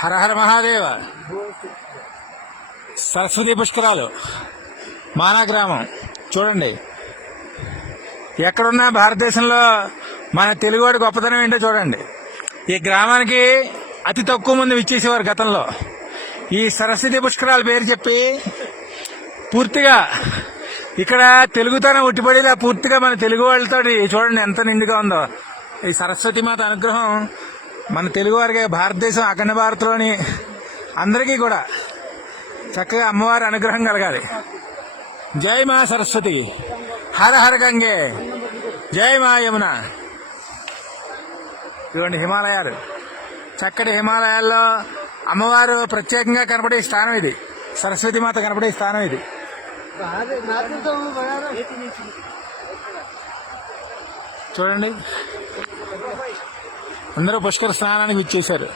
హర హర మహాదేవ. సరస్వతి పుష్కరాలు మానా గ్రామం చూడండి. ఎక్కడున్నా భారతదేశంలో మన తెలుగువాడి గొప్పతనం ఏంటో చూడండి. ఈ గ్రామానికి అతి తక్కువ మంది విచ్చేసేవారు గతంలో. ఈ సరస్వతి పుష్కరాల పేరు చెప్పి పూర్తిగా ఇక్కడ తెలుగుతనం ఉట్టిపడేలా పూర్తిగా మన తెలుగు వాళ్ళతో చూడండి ఎంత నిండుగా ఉందో. ఈ సరస్వతి మాత అనుగ్రహం మన తెలుగు వారికి, భారతదేశం అఖండ భారత్లోని అందరికీ కూడా చక్కగా అమ్మవారి అనుగ్రహం కలగాలి. జై మా సరస్వతి, హర హర గంగే, జై మా యమున. ఇదిగోండి హిమాలయాలు, చక్కటి హిమాలయాల్లో అమ్మవారు ప్రత్యేకంగా కనపడే స్థానం ఇది. సరస్వతి మాత కనపడే స్థానం ఇది. చూడండి అందరూ పుష్కర స్నానానికి విచ్చేశారు.